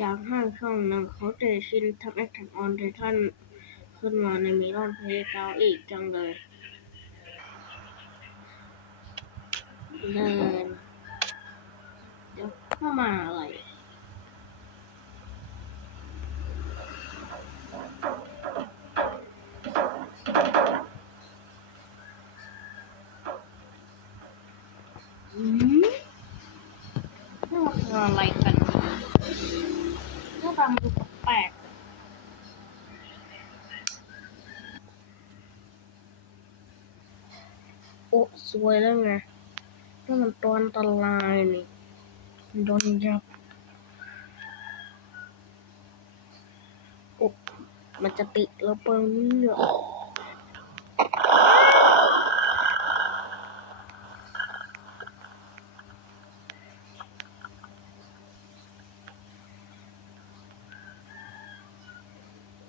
อยากให้ช่องหนังเขาเตชินทำแอคชั่นออนไททันขึ้นมาในเมลอนเพลย์เก้าอีกจังเลยเดินเดี๋ยวเข้ามาอะไรอืมนี่มันคืออะไรกันหน้าตามันดูแปลกๆโอ้สวยแล้วไงนี่มันตัวอันตรายนี่มันโดนยับโอ้มันจะติดแล้วเปิงเนี่ย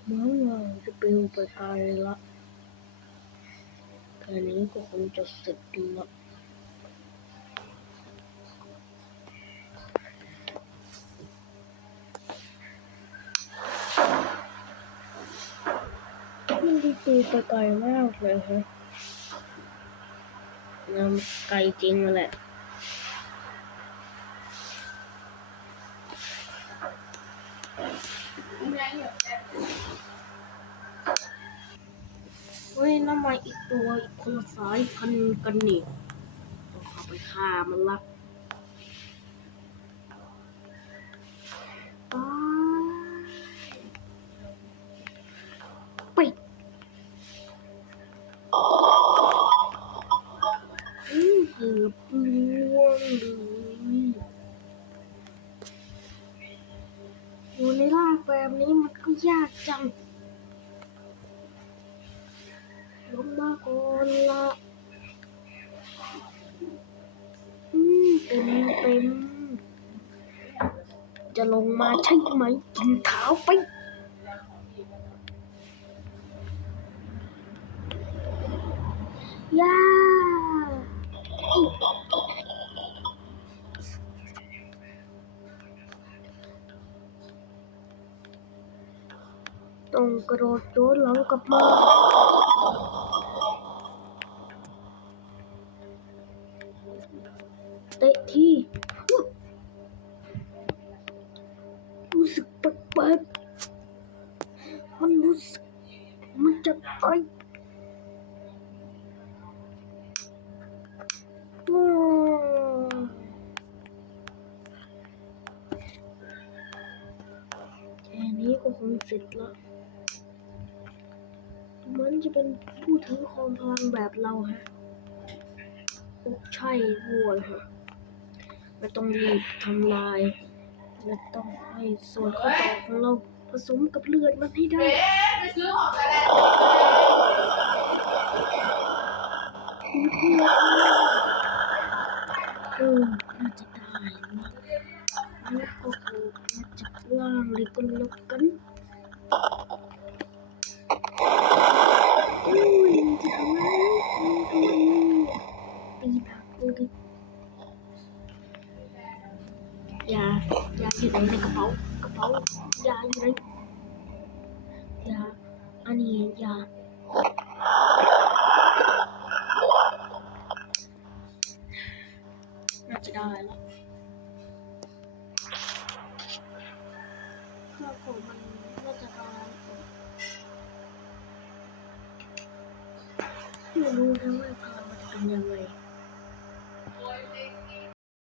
มันว่าจะปิวไปไกลละ ก็คงจะเสร็จละมันดีตีไปไกลมากเลยฮะงามไกลจริงแหละ เฮ้ยน้ำมันอีกตัวอีกคนสายพันกันนี่ต้องเข้าไปฆ่ามันละไปอืมเกือบล่วงเลยอยู่ในรากแบบนี้มันก็ยากจัง ลงมาก่อนละอืมเต็มเต็มจะลงมาใช่ไหมกินเท้าไปย่าต้องกระโดดโจนหลังกลับมา รู้สึกแปลกๆมันรู้สึกมันจะไปอ้าวแค่นี้ก็คงเสร็จละมันจะเป็นผู้ถือครองพลังแบบเราฮะใช่วัวฮะไม่ต้องรีบทำลาย และต้องให้ส่วนข้าวตอกของเราผสมกับเลือดมันให้ได้ไปซื้อของกันแล้วเออน่าจะได้แล้วก็คงมาจากล่างเลยก็แล้วกันอุ้ยจะทำอะไรตีผักเลย ยายาอยู่ไหนในกระเป๋ากระเป๋ายาอยู่ไหนยาอันนี้ยาน่าจะได้แล้วเครื่องของมันน่าจะได้ไม่รู้นะว่าพลังมันจะเป็นยังไง